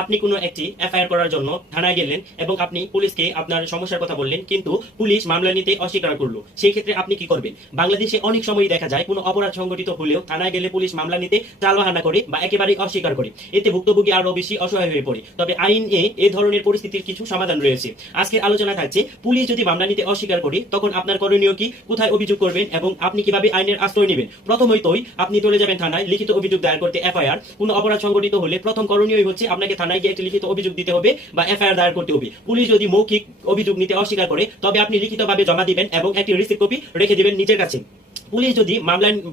আপনি কোনো একটি এফআইআর করার জন্য থানায় গেলেন এবং আপনি পুলিশকে আপনার সমস্যার কথা বললেন, কিন্তু পুলিশ মামলা নিতে অস্বীকার করলো। সেই ক্ষেত্রে আপনি কি করবেন? বাংলাদেশে অনেক সময় দেখা যায় কোনো অপরাধ সংঘটিত হলেও থানায় গেলে পুলিশ মামলা নিতে টালবাহানা করে বা একেবারেই অস্বীকার করে। এতে ভুক্তভোগী আরো বেশি অসহায় হয়ে পড়ে। তবে আইনে এ ধরনের পরিস্থিতির কিছু সমাধান রয়েছে। আজকের আলোচনা থাকছে, পুলিশ যদি মামলা নিতে অস্বীকার করে তখন আপনার করণীয় কি, কোথায় অভিযোগ করবেন এবং আপনি কিভাবে আইনের আশ্রয় নেবেন। প্রথমতই আপনি চলে যাবেন থানায় লিখিত অভিযোগ দায়ের করতে। এফআইআর কোনো অপরাধ সংঘটিত হলে প্রথম করণীয় হচ্ছে আপনাকে থানায় গিয়ে একটি লিখিত অভিযোগ দিতে হবে বা এফআইআর দায়ের করতে হবে। পুলিশ যদি মৌখিক অভিযোগ নিতে অস্বীকার করে তবে আপনি লিখিতভাবে জমা দিবেন এবং একটি রিসিপ্ট কপি রেখে দিবেন নিজের কাছে।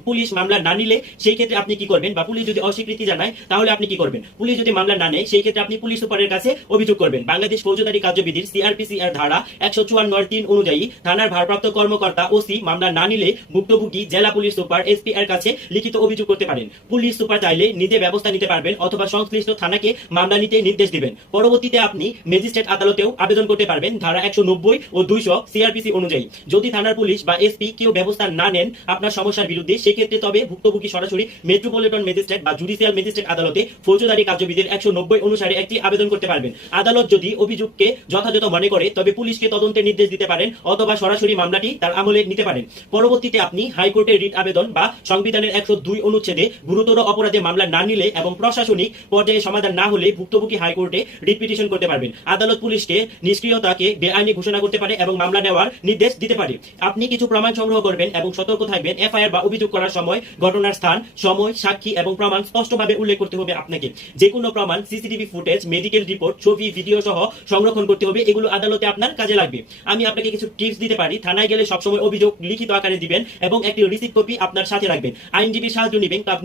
পুলিশ মামলা না নিলে সেই ক্ষেত্রে আপনি কি করবেন, বা পুলিশ যদি অস্বীকৃতি জানায় তাহলে আপনি কি করবেন? পুলিশ যদি মামলা না নেয় সেই ক্ষেত্রে আপনি পুলিশ সুপারের কাছে অভিযোগ করবেন। বাংলাদেশ ফৌজদারি কার্যবিধির সিআরপিসি এর ধারা 154(3) অনুযায়ী থানার ভারপ্রাপ্ত কর্মকর্তা ওসি মামলা না নিলে ভুক্তভোগী জেলা পুলিশ সুপার এসপি এর কাছে লিখিত অভিযোগ করতে পারেন। পুলিশ সুপার চাইলে নিজে ব্যবস্থা নিতে পারবেন অথবা সংশ্লিষ্ট থানাকে মামলা নিতে নির্দেশ দিবেন। পরবর্তীতে আপনি ম্যাজিস্ট্রেট আদালতেও আবেদন করতে পারবেন ধারা 190 ও 200 সিআরপিসি অনুযায়ী। যদি থানার পুলিশ বা এসপি কেউ ব্যবস্থা না নেন আপনার সমস্যার বিরুদ্ধে, সেক্ষেত্রে তবে ভুক্তভোগী সরাসরি মেট্রোপলিটন ম্যাজিস্ট্রেট বা জুডিশিয়াল ম্যাজিস্ট্রেট আদালতে ফৌজদারি কার্যবিধির 190 অনুসারে একটি আবেদন করতে পারবেন। আদালত যদি অভিযোগকে যথাযথ মনে করে তবে পুলিশকে তদন্তের নির্দেশ দিতে পারেন অথবা সরাসরি মামলাটি তার আমলে নিতে পারেন। পরবর্তীতে আপনি হাইকোর্টে রিট আবেদন বা সংবিধানের 102 অনুচ্ছেদে গুরুতর অপরাধে মামলা না নিলে এবং প্রশাসনিক পর্যায়ে সমাধান না হলে ভুক্তভোগী হাইকোর্টে রিট পিটিশন করতে পারবেন। আদালত পুলিশকে নিষ্ক্রিয়তাকে বেআইনি ঘোষণা করতে পারে এবং মামলা নেওয়ার নির্দেশ দিতে পারে। আপনি কিছু প্রমাণ সংগ্রহ করবেন এবং সতর্ক থাকবেন। এফআইআর বা অভিযোগ করার সময় ঘটনার স্থান, সময়, সাক্ষী এবং প্রমাণ স্পষ্টভাবে উল্লেখ করতে হবে আপনাকে। যে কোনো প্রমাণ, সিসিটিভি ফুটেজ, মেডিকেল রিপোর্ট, ছবি, ভিডিও সহ সংরক্ষণ করতে হবে। এগুলো আদালতে আপনার কাজে লাগবে। আমি আপনাকে কিছু টিপস দিতে পারি। থানায় গেলে সবসময় অভিযোগ লিখিত আকারে দিবেন এবং একটি রিসিপ্ট কপি আপনার সাথে রাখবেন। আইনজীবীর সাহায্য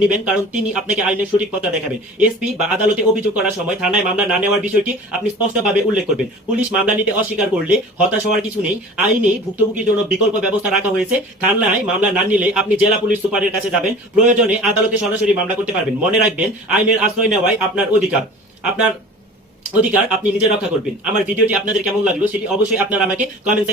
নিবেন কারণ তিনি আপনাকে আইনের সঠিক পথটা দেখাবেন। এসপি বা আদালতে অভিযোগ করার সময় থানায় মামলা না নেওয়ার বিষয়টি আপনি স্পষ্টভাবে উল্লেখ করবেন। পুলিশ মামলা নিতে অস্বীকার করলে হতাশ হওয়ার কিছু নেই। আইনে ভুক্তভোগীর জন্য বিকল্প ব্যবস্থা রাখা হয়েছে। থানায় মামলা না নিলে আপনি জেলা পুলিশ সুপারের কাছে যাবেন। প্রয়োজনে আদালতে সরাসরি মামলা করতে পারবেন। মনে রাখবেন, আইনের আশ্রয় নেওয়াই আপনার অধিকার আপনি নিজে রক্ষা করবেন। আমার ভিডিওটি আপনাদের কেমন লাগলো সেটি অবশ্যই আপনারা আমাকে কমেন্ট